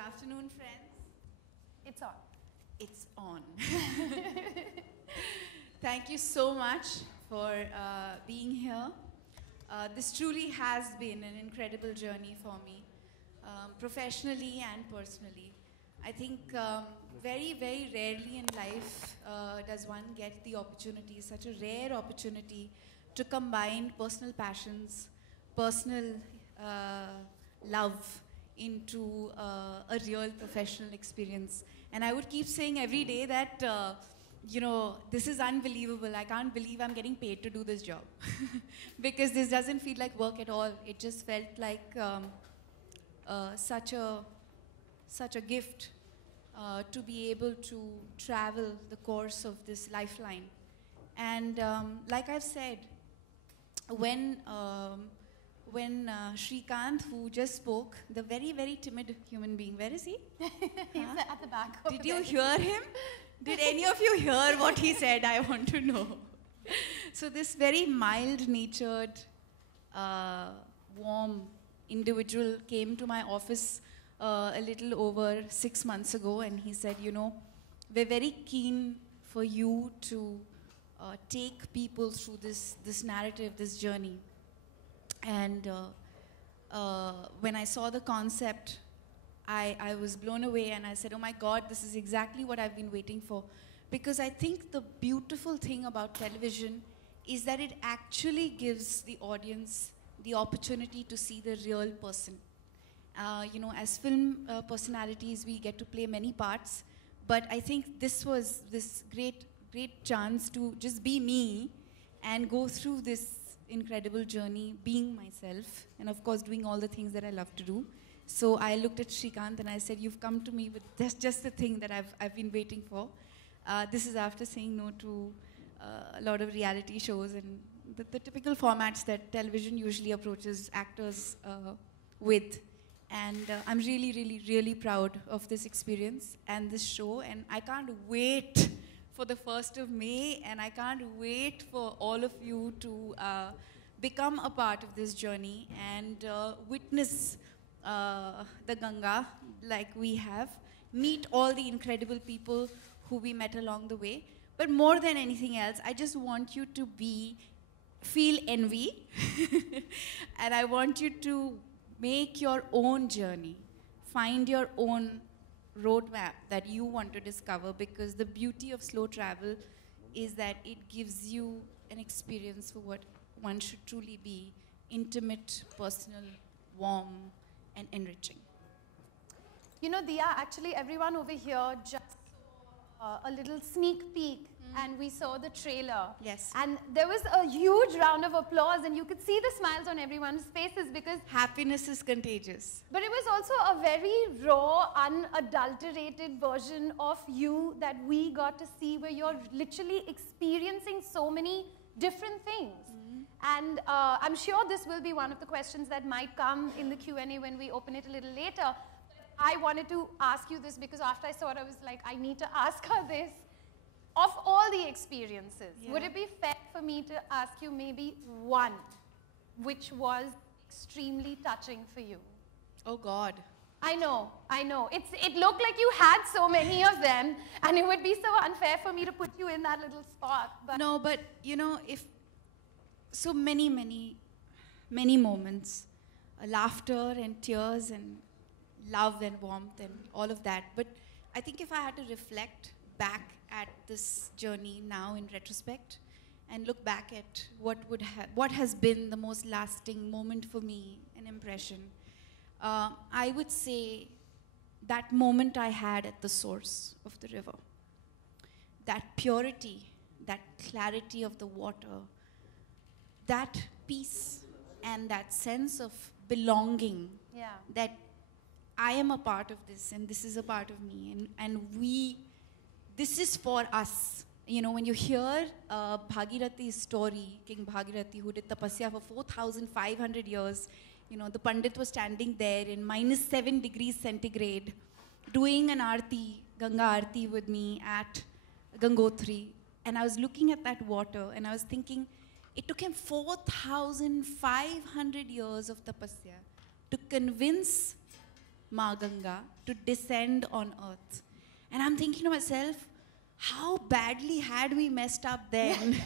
afternoon, friends. It's on. It's on. Thank you so much for being here. This truly has been an incredible journey for me, professionally and personally. I think very, very rarely in life does one get the opportunity, such a rare opportunity, to combine personal passions, personal love into a real professional experience. And I would keep saying every day that, you know, this is unbelievable. I can't believe I'm getting paid to do this job. Because this doesn't feel like work at all. It just felt like such a gift to be able to travel the course of this lifeline. And like I've said, when Srikanth, who just spoke, the very, very timid human being, where is he? He's at the back. Did you hear him? Did any of you hear what he said? I want to know. So this very mild-natured, warm individual came to my office a little over 6 months ago, and he said, you know, we're very keen for you to take people through this narrative, this journey. And when I saw the concept, I was blown away, and I said, oh my God, this is exactly what I've been waiting for. Because I think the beautiful thing about television is that it actually gives the audience the opportunity to see the real person. You know, as film personalities, we get to play many parts, but I think this was this great chance to just be me and go through this incredible journey, being myself, and of course doing all the things that I love to do. So I looked at Srikanth and I said, you've come to me with just the thing that I've been waiting for. This is after saying no to a lot of reality shows and the typical formats that television usually approaches actors with. And I'm really, really, really proud of this experience and this show, and I can't wait for the 1st of May, and I can't wait for all of you to become a part of this journey and witness the Ganga like we have, meet all the incredible people who we met along the way. But more than anything else, I just want you to feel envy, and I want you to make your own journey, find your own roadmap that you want to discover, because the beauty of slow travel is that it gives you an experience for what one should truly be: intimate, personal, warm, and enriching. You know, Diya, actually everyone over here just saw a little sneak peek, and we saw the trailer. Yes. And there was a huge round of applause, and you could see the smiles on everyone's faces because happiness is contagious. But it was also a very raw, unadulterated version of you that we got to see, where you're literally experiencing so many different things. And I'm sure this will be one of the questions that might come in the Q&A when we open it a little later. I wanted to ask you this because after I saw it, I was like, I need to ask her this. Of all the experiences, would it be fair for me to ask you maybe one which was extremely touching for you? Oh God. I know. It looked like you had so many of them, and it would be so unfair for me to put you in that little spot. But no, but you know, if so many moments, laughter and tears and love and warmth and all of that. But I think if I had to reflect back at this journey now in retrospect and look back at what has been the most lasting moment for me, an impression, I would say that moment I had at the source of the river. That purity, that clarity of the water, that peace and that sense of belonging, that I am a part of this and this is a part of me, and this is for us. You know, when you hear Bhagirathi's story, King Bhagirathi, who did tapasya for 4,500 years, you know, the Pandit was standing there in -7 degrees centigrade, doing an aarti, Ganga aarti with me at Gangotri. And I was looking at that water and I was thinking, it took him 4,500 years of tapasya to convince Ma Ganga to descend on earth. And I'm thinking to myself, how badly had we messed up then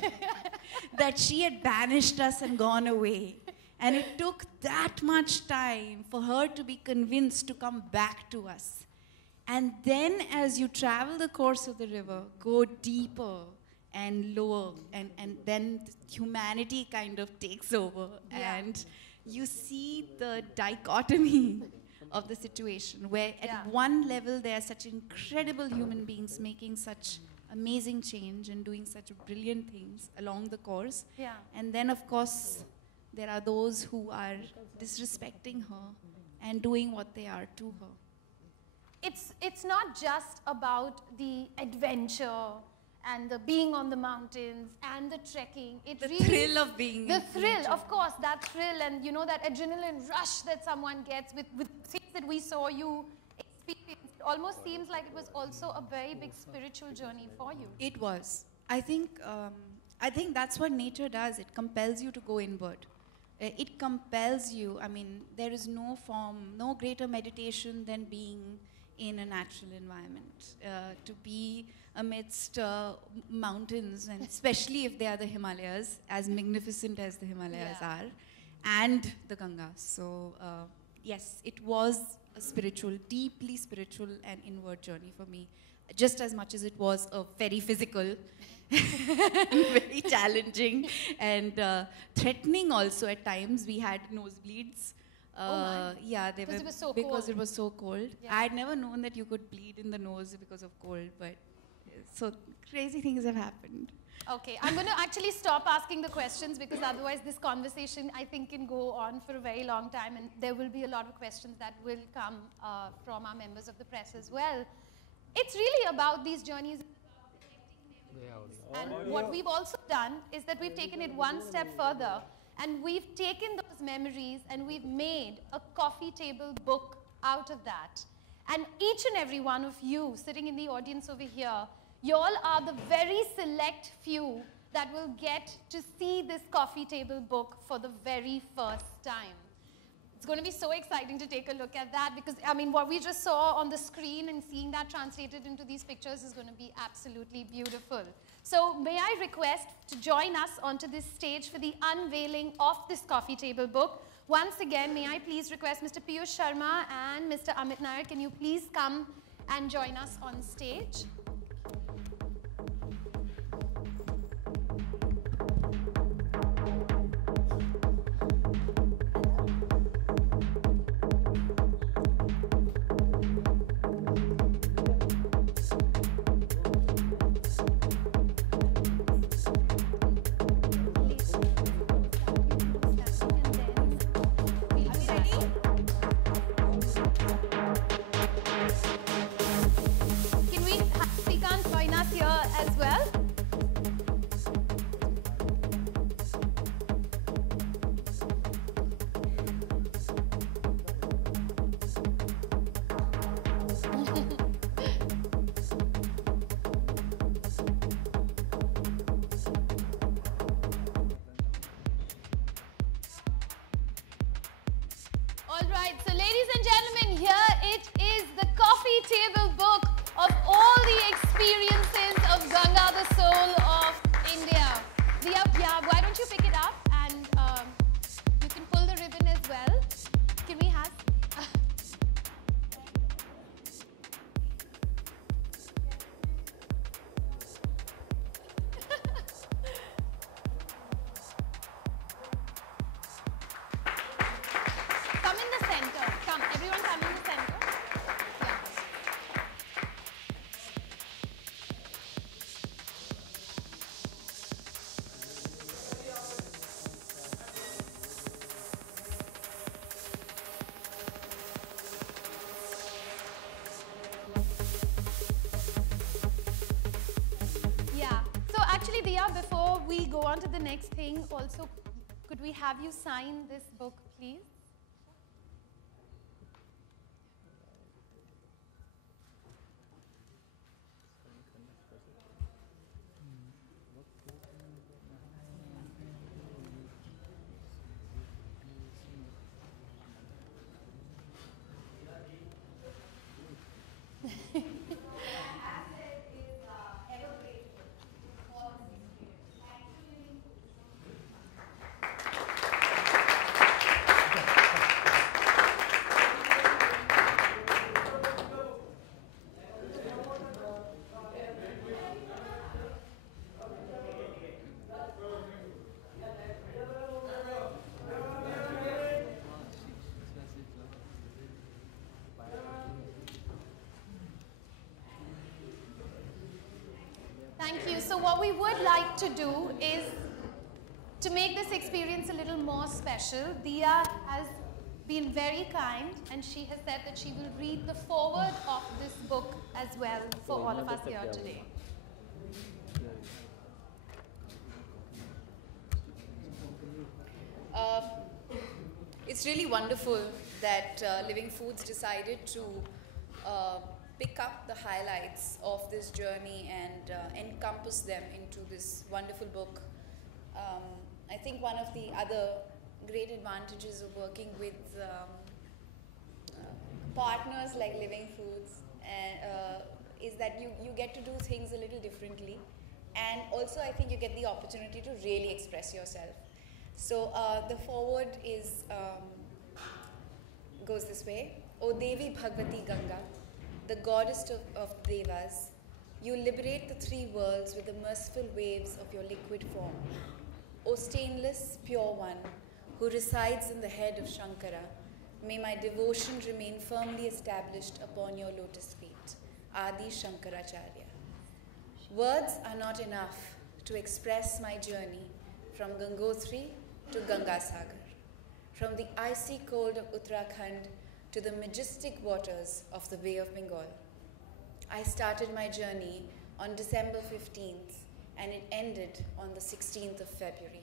that she had banished us and gone away. And it took that much time for her to be convinced to come back to us. And then as you travel the course of the river, go deeper and lower, and then humanity kind of takes over. Yeah. And you see the dichotomy of the situation, where at one level there are such incredible human beings making such amazing change and doing such brilliant things along the course. Yeah. And then, of course, there are those who are disrespecting her and doing what they are to her. It's not just about the adventure and the being on the mountains and the trekking. It The really thrill of being the in thrill, nature. of course, that thrill, and you know that adrenaline rush that someone gets with things that we saw you experience. It almost seems like it was also a very big spiritual journey for you. It was. I think that's what nature does. It compels you to go inward. It compels you. I mean, there is no form, no greater meditation than being in a natural environment. To be amidst mountains, and especially if they are the Himalayas, as magnificent as the Himalayas are, and the Ganga. So yes, it was a spiritual, deeply spiritual and inward journey for me, just as much as it was a very physical and very challenging and threatening also at times. We had nosebleeds. Yeah, they were Because it was so because cold. it was so cold. Yeah. I had never known that you could bleed in the nose because of cold, but so crazy things have happened. Okay, I'm going to actually stop asking the questions because otherwise this conversation, I think, can go on for a very long time, and there will be a lot of questions that will come from our members of the press as well. It's really about these journeys. And what we've also done is that we've taken it one step further, and we've taken those memories and we've made a coffee table book out of that. And each and every one of you sitting in the audience over here, you all are the very select few that will get to see this coffee table book for the very first time. It's going to be so exciting to take a look at that because, I mean, what we just saw on the screen and seeing that translated into these pictures is going to be absolutely beautiful. So may I request to join us onto this stage for the unveiling of this coffee table book. Once again, may I please request Mr. Piyush Sharma and Mr. Amit Nair, can you please come and join us on stage? Can we have Srikanth join us here as well? All right, so ladies and gentlemen, here it is, the coffee table book of all the experiences of Ganga, the soul of India. Yeah, why don't you pick it up and you can pull the ribbon as well. Can we have? Come in the center. Come, everyone come in the center. Yeah. Yeah. So actually, Diya, before we go on to the next thing, also, could we have you sign this book, please? Thank you. So what we would like to do is to make this experience a little more special. Dia has been very kind and she has said that she will read the foreword of this book as well for all of us here today. It's really wonderful that Living Foods decided to pick up the highlights of this journey and encompass them into this wonderful book. I think one of the other great advantages of working with partners like Living Foods is that you get to do things a little differently, and also I think you get the opportunity to really express yourself. So the foreword is goes this way: O Devi Bhagavati Ganga, the goddess of Devas, you liberate the three worlds with the merciful waves of your liquid form. O stainless, pure one, who resides in the head of Shankara, may my devotion remain firmly established upon your lotus feet, Adi Shankaracharya. Words are not enough to express my journey from Gangotri to Gangasagar, from the icy cold of Uttarakhand to the majestic waters of the Bay of Bengal. I started my journey on December 15th and it ended on the 16th of February.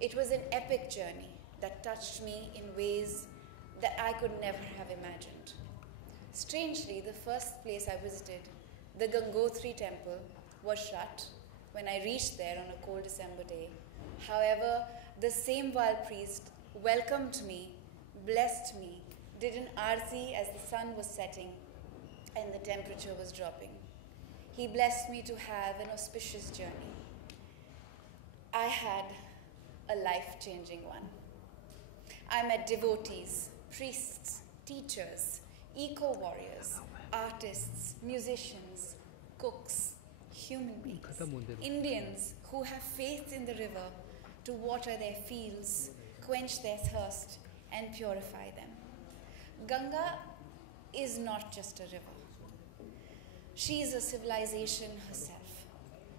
It was an epic journey that touched me in ways that I could never have imagined. Strangely, the first place I visited, the Gangotri temple, was shut when I reached there on a cold December day. However, the same wild priest welcomed me, blessed me, did an arzi as the sun was setting and the temperature was dropping. He blessed me to have an auspicious journey. I had a life-changing one. I met devotees, priests, teachers, eco-warriors, artists, musicians, cooks, human beings, Indians who have faith in the river to water their fields, quench their thirst, and purify them. Ganga is not just a river. She is a civilization herself.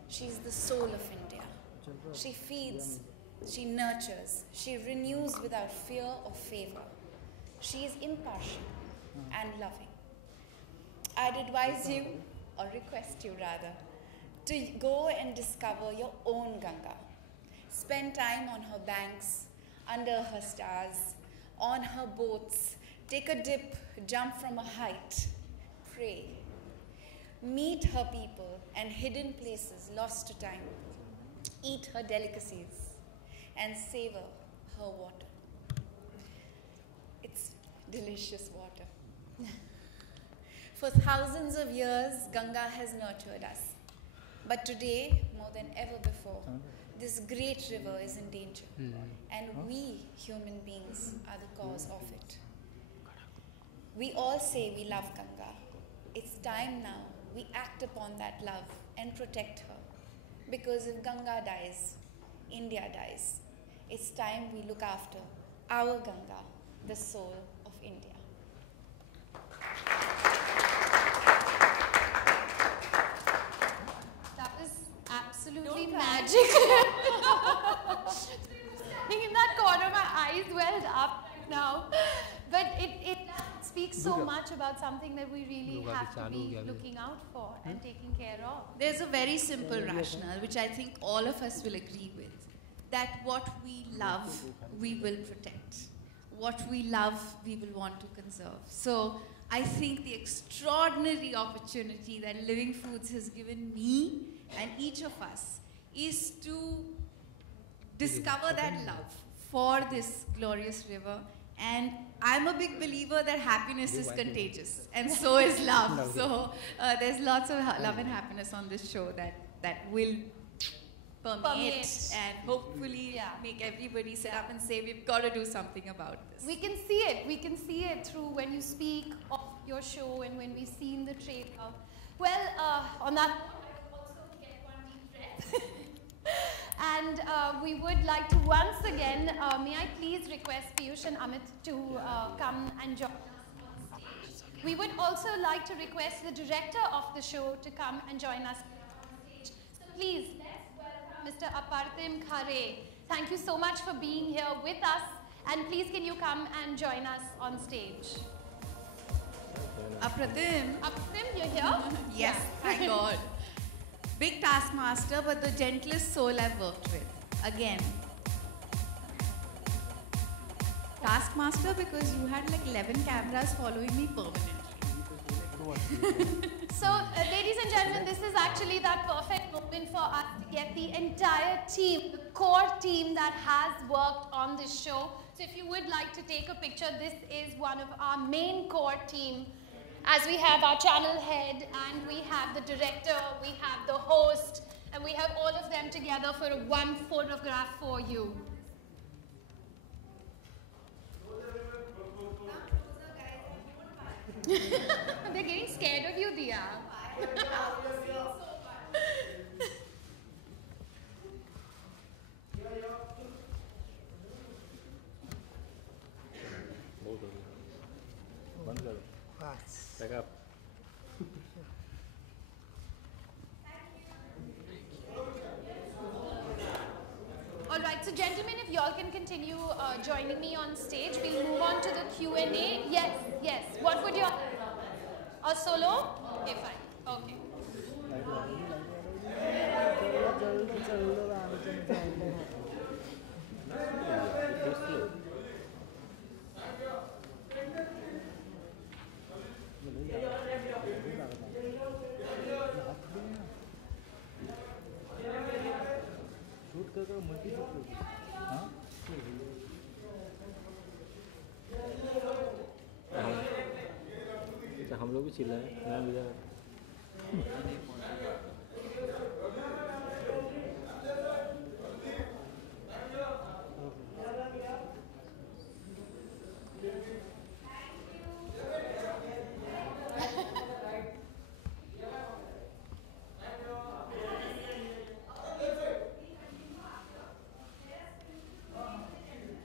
She is the soul of India. She feeds, she nurtures, she renews without fear or favor. She is impartial and loving. I'd advise you, or request you rather, to go and discover your own Ganga. Spend time on her banks, under her stars, on her boats, take a dip, jump from a height, pray. Meet her people and hidden places lost to time. Eat her delicacies and savor her water. It's delicious water. For thousands of years, Ganga has nurtured us. But today, more than ever before, this great river is in danger. And we, human beings, are the cause of it. We all say we love Ganga. It's time now we act upon that love and protect her. Because if Ganga dies, India dies. It's time we look after our Ganga, the soul of India. That was absolutely magic. Sitting in that corner, my eyes welled up now. But it speaks so much about something that we really have to be looking out for and taking care of. There's a very simple rationale, which I think all of us will agree with, that what we love, we will protect. What we love, we will want to conserve. So I think the extraordinary opportunity that Living Foods has given me and each of us is to discover that love for this glorious river. And I'm a big believer that happiness is contagious, and so is love. So there's lots of love and happiness on this show that will permeate and hopefully make everybody sit up and say, we've got to do something about this. We can see it. We can see it through when you speak of your show and when we've seen the trailer. Well, on that note, I will also get one deep breath. And we would like to once again, may I please request Piyush and Amit to come and join us on stage. We would also like to request the director of the show to come and join us on stage. please, let's welcome Mr. Apartim Khare. Thank you so much for being here with us. And please, can you come and join us on stage? Apratim. Apartim, you're here? Yes, thank God. Big taskmaster, but the gentlest soul I've worked with. Again. Taskmaster because you had like 11 cameras following me permanently. So, ladies and gentlemen, this is actually that perfect moment for us to get the entire team, the core team that has worked on this show. So if you would like to take a picture, this is one of our main core team. As we have our channel head, and we have the director, we have the host, and we have all of them together for one photograph for you. They're getting scared of you, Diya. Back up. All right, so gentlemen, if y'all can continue joining me on stage, we'll move on to the Q&A. Yes, yes. What would you... A solo? Okay, fine. Okay. हम लोग भी चिल्लाए मैं भी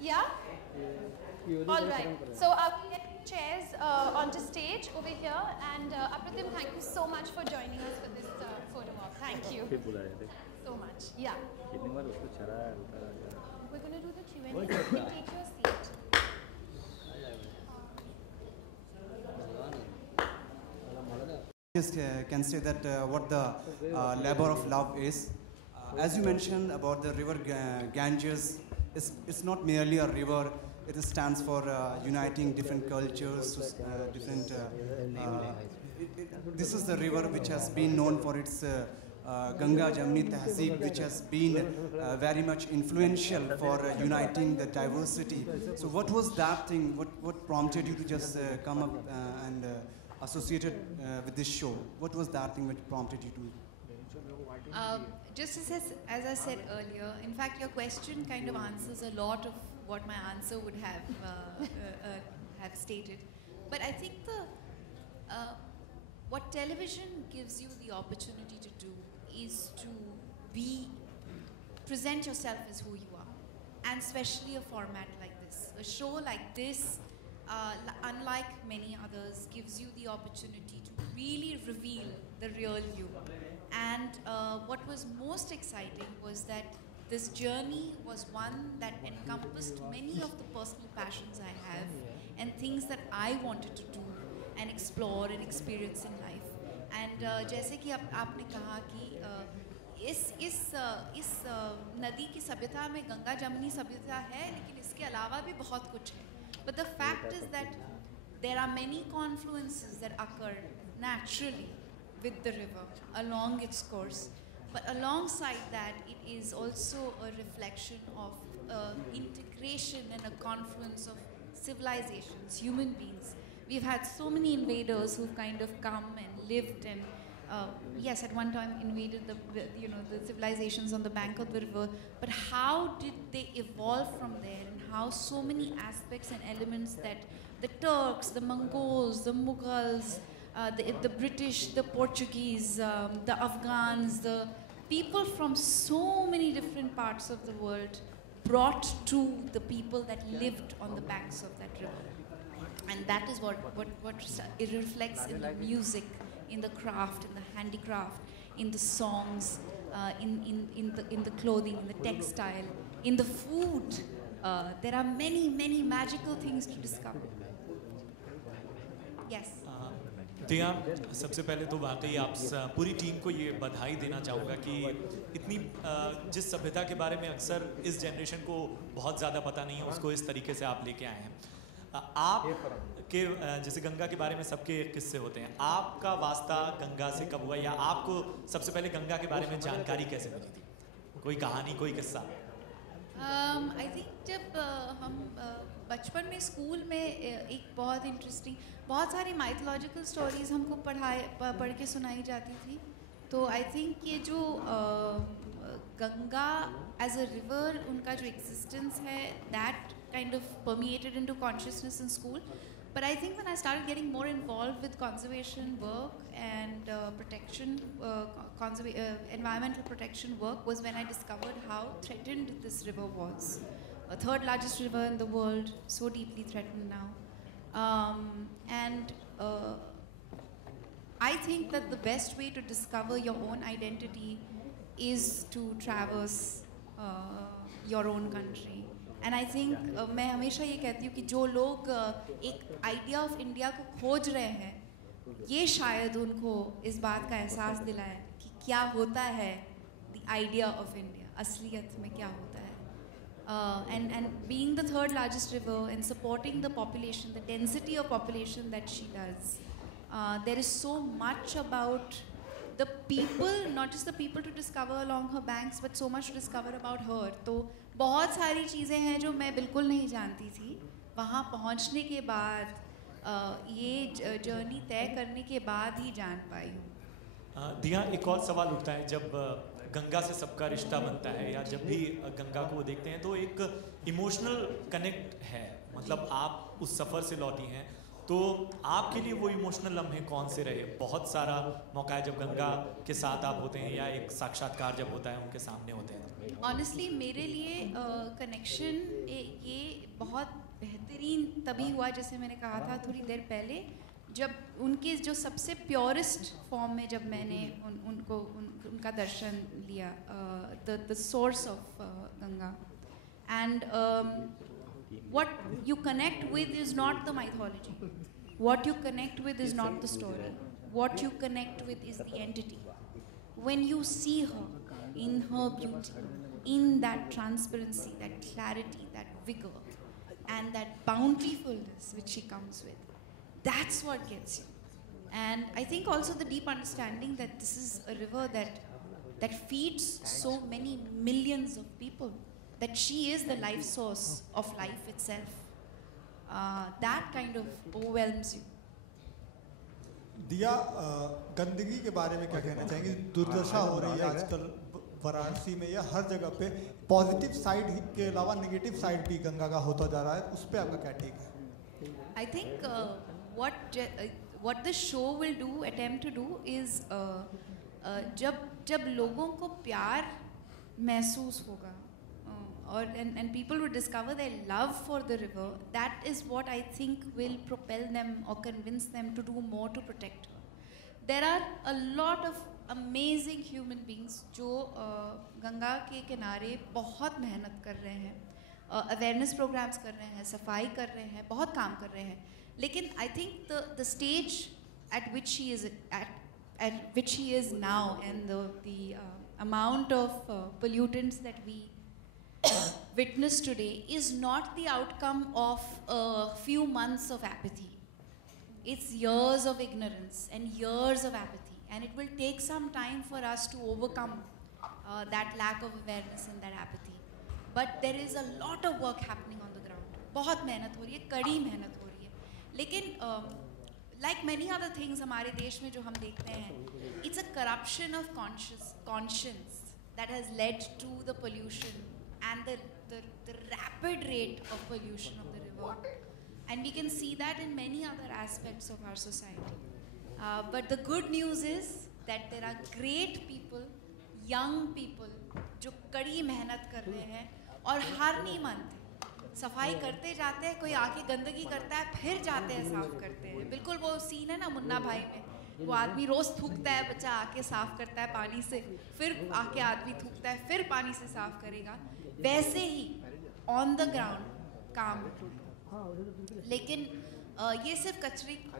Yeah? All right. So we'll get chairs onto stage over here. And Apratim, thank you so much for joining us for this photo walk. Thank you so much. Yeah. We're going to do the Q&A. You can take your seat. Just can say that what the labor of love is. As you mentioned about the river Ganges, it's not merely a river. It stands for uniting different cultures, different. This is the river which has been known for its Ganga Jamni Tehzeeb, which has been very much influential for uniting the diversity. So, what was that thing? What prompted you to just come up and associated with this show? What was that thing which prompted you to? Just as I said earlier, in fact, your question kind of answers a lot of what my answer would have stated. But I think what television gives you the opportunity to do is to present yourself as who you are, and especially a format like this. A show like this, unlike many others, gives you the opportunity to really reveal the real you. And what was most exciting was that this journey was one that encompassed many of the personal passions I have and things that I wanted to do and explore and experience in life. And जैसे कि आपने कहा कि इस नदी की सभ्यता में गंगा जमुनी सभ्यता है, लेकिन इसके अलावा भी बहुत कुछ है. But the fact is that there are many confluences that occur naturally with the river along its course. But alongside that, it is also a reflection of integration and a confluence of civilizations, human beings. We've had so many invaders who've kind of come and lived and, yes, at one time invaded the civilizations on the bank of the river. But how did they evolve from there, and how so many aspects and elements that the Turks, the Mongols, the Mughals, the British, the Portuguese, the Afghans, the people from so many different parts of the world brought to the people that lived on the banks of that river. And that is what it reflects in the music, in the craft, in the handicraft, in the songs, in the clothing, in the textile, in the food. There are many magical things to discover. Yes. दिया, सबसे पहले तो वाकई आप पूरी team को ये बधाई देना चाहूँगा कि इतनी जिस सभ्यता के बारे में अक्सर इस जनरेशन को बहुत ज़्यादा पता नहीं है, उसको इस तरीके से आप लेके आए हैं। आप के जैसे गंगा के बारे में सबके किस्से होते हैं, आपका वास्ता गंगा से कब हुआ, या आपको सबसे पहले गंगा के बारे में जानकारी कैसे मिली थी? कोई कहानी, कोई किस्सा? आई थिंक जब हम बचपन में स्कूल में एक बहुत इंटरेस्टिंग, बहुत सारी माइथोलॉजिकल स्टोरीज हमको पढ़ के सुनाई जाती थी। तो आई थिंक ये जो गंगा एज अ रिवर, उनका जो एग्जिस्टेंस है, that kind of permeated into consciousness in school. But I think when I started getting more involved with conservation work and environmental protection work was when I discovered how threatened this river was. A third largest river in the world, so deeply threatened now. I think that the best way to discover your own identity is to traverse your own country. And I think मैं हमेशा ये कहती हूँ कि जो लोग एक idea of India को खोज रहे हैं, ये शायद उनको इस बात का एहसास दिलाए कि क्या होता है द आइडिया ऑफ इंडिया, असलियत में क्या होता है. And being the third largest river and supporting the population, the density of population that she does, there is so much about the people, not just the people to discover along her banks, but so much to discover about her. तो बहुत सारी चीज़ें हैं जो मैं बिल्कुल नहीं जानती थी. वहाँ पहुँचने के बाद ये जर्नी तय करने के बाद ही जान पाई हूँ. दिया, एक और सवाल उठता है, जब गंगा से सबका रिश्ता बनता है या जब भी गंगा को देखते हैं तो एक इमोशनल कनेक्ट है. मतलब आप उस सफ़र से लौटी हैं, तो आपके लिए वो इमोशनल लम्हे कौन से रहे? बहुत सारा मौका है जब गंगा के साथ आप होते हैं या एक साक्षात्कार जब होता है उनके सामने होते हैं. ऑनेस्टली मेरे लिए कनेक्शन ये बहुत बेहतरीन तभी हुआ, जैसे मैंने कहा था थोड़ी देर पहले, जब उनके जो सबसे प्योरेस्ट फॉर्म में जब मैंने उनका दर्शन लिया, the source of Ganga. And what you connect with is not the mythology. What you connect with is not the story. What you connect with is the entity. When you see her in her beauty, in that transparency, that clarity, that vigor, and that bountifulness which she comes with, that's what gets you. And I think also the deep understanding that this is a river that feeds so many millions of people, that she is the life source of life itself. That kind of overwhelms you. दिया, गंदगी के बारे में क्या कहना चाहेंगे? दुर्दशा हो रही है आजकल वाराणसी में या हर जगह पे. पॉजिटिव साइड के अलावा नेगेटिव साइड भी गंगा का होता जा रहा है, उस पर आपका क्या टेक है? I think what the show will do, attempt to do is जब लोगों को प्यार महसूस होगा, or and people will discover their love for the river, that is what I think will propel them or convince them to do more to protect her. There are a lot of amazing human beings जो गंगा के किनारे बहुत मेहनत कर रहे हैं, awareness programs कर रहे हैं, सफाई कर रहे हैं, बहुत काम कर रहे हैं. लेकिन I think the stage at which she is at which she is now, and the amount of pollutants that we witness today is not the outcome of a few months of apathy. It's years of ignorance and years of apathy, and it will take some time for us to overcome that lack of awareness and that apathy. But there is a lot of work happening on the ground. बहुत मेहनत हो रही है, कड़ी मेहनत हो रही है. लेकिन like many other things हमारे देश में जो हम देखते हैं, it's a corruption of conscience that has led to the pollution and the rapid rate of pollution of the river. And we can see that in many other aspects of our society. But the good news is that there are great people, young people, जो कड़ी मेहनत कर रहे हैं और हार नहीं मानते. सफाई करते जाते हैं, कोई आके गंदगी करता है, फिर जाते हैं साफ करते हैं. बिल्कुल वो सीन है ना मुन्ना भाई में, वो आदमी रोज थूकता है, बच्चा आके साफ करता है पानी से, फिर आके आदमी थूकता है, फिर पानी से साफ करेगा, वैसे ही ऑन द ग्राउंड काम प्लूटो। लेकिन ये सिर्फ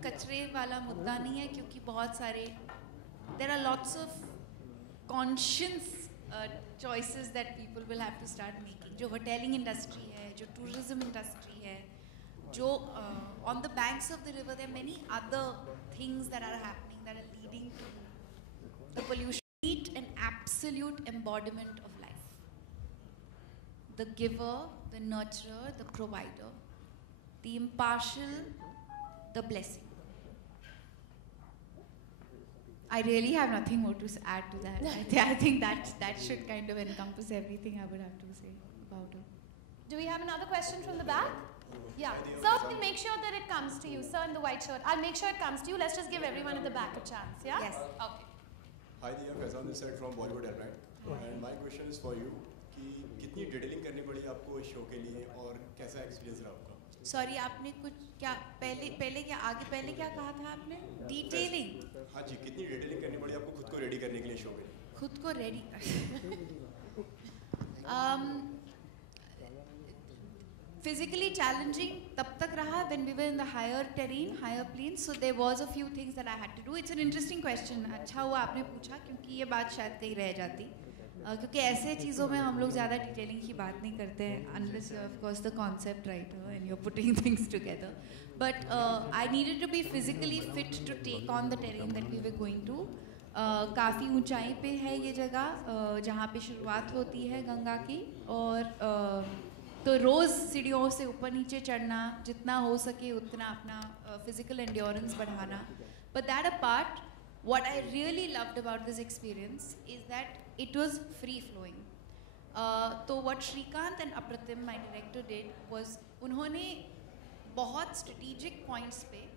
कचरे वाला मुद्दा नहीं है, क्योंकि बहुत सारे there are lots of conscious choices that people will have to start making. जो होटेलिंग इंडस्ट्री है, जो टूरिज्म इंडस्ट्री है, जो on the banks of the river there are many other things that are happening that are leading to the pollution. Meet an absolute embodiment of life. The giver, the nurturer, the provider, the impartial, the blessing. I really have nothing more to add to that. I think that should kind of encompass everything I would have to say about it. Do we have another question from the back? Yeah. Sir, we'll make sure that it comes to you. Sir in the white shirt. I'll make sure it comes to you. Let's just give everyone at the back a chance. Yeah? Yes. Okay. Hi Diya, Faizan this side from Bollywood Airline. And my question is for you कि कितनी detailing करनी पड़ी आपको इस show के लिए और कैसा एक्सपीरियंस रहा आपका? Sorry, आपने कुछ क्या पहले क्या कहा था आपने? Detailing. हाँ जी, कितनी डिटेलिंग करनी पड़ी आपको खुद को रेडी करने के लिए शो के लिए? खुद को रेडी physically challenging तब तक रहा when we were in the higher terrain, higher planes. So there was a few things that I had to do. It's an interesting question. अच्छा हुआ आपने पूछा, क्योंकि ये बात शायद कहीं रह जाती, क्योंकि ऐसे चीज़ों में हम लोग ज़्यादा डिटेलिंग की बात नहीं करते हैं unless you're of course the concept writer and you're putting things together. But I needed to be physically fit to take on the terrain that we were going to. काफ़ी ऊंचाई पे है ये जगह, जहाँ पे शुरुआत होती है गंगा की, और तो रोज़ सीढ़ियों से ऊपर नीचे चढ़ना, जितना हो सके उतना अपना फिजिकल एंड्योरेंस बढ़ाना. But that apart, what I really loved about this experience is that it was free flowing. तो what Shrikant and Apratim, my director, did was उन्होंने बहुत strategic points पे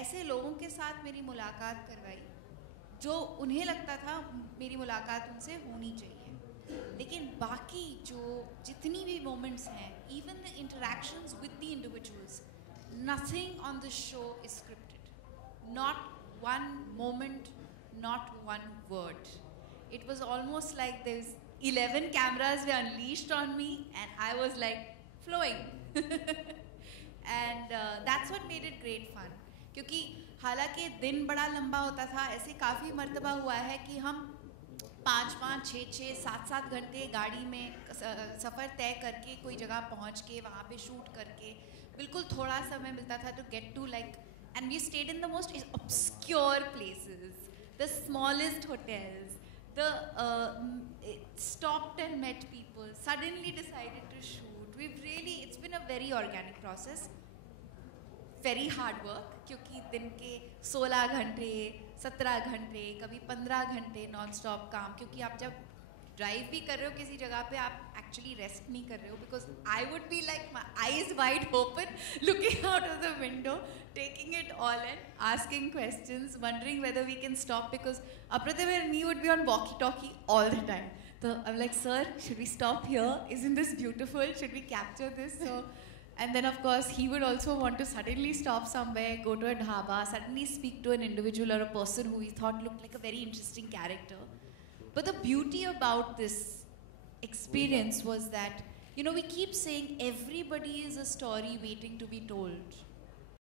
ऐसे लोगों के साथ मेरी मुलाकात करवाई जो उन्हें लगता था मेरी मुलाकात उनसे होनी चाहिए. लेकिन बाकी जो जितनी भी moments हैं, even the interactions with the individuals, nothing on the show is scripted. Not one moment, not one word. It was almost like there's 11 cameras were unleashed on me and I was like flowing. And that's what made it great fun. क्योंकि हालांकि दिन बड़ा लंबा होता था, ऐसे काफ़ी मर्तबा हुआ है कि हम 5-5, 6-6, 7-7 घंटे गाड़ी में सफ़र तय करके कोई जगह पहुंच के वहाँ पे शूट करके, बिल्कुल थोड़ा समय मिलता था to get to like, and we stayed in the most obscure places, the smallest hotels, the stopped and met people, suddenly decided to shoot. It's been a very organic process, very hard work, क्योंकि दिन के 16 घंटे, 17 घंटे, कभी 15 घंटे non stop काम, क्योंकि आप जब ड्राइव भी कर रहे हो किसी जगह पे, आप एक्चुअली रेस्ट नहीं कर रहे हो, because I would be like my eyes wide open looking out of the window, taking it all and asking questions, wondering whether we can stop, because Apratim and me would be on walkie-talkie all the time. So I'm like, sir, should we stop here? Isn't this beautiful? Should we capture this? So, and then of course he would also want to suddenly stop somewhere, go to a dhaba, suddenly speak to an individual or a person who he thought looked like a very interesting character. But the beauty about this experience was that, you know, we keep saying everybody is a story waiting to be told.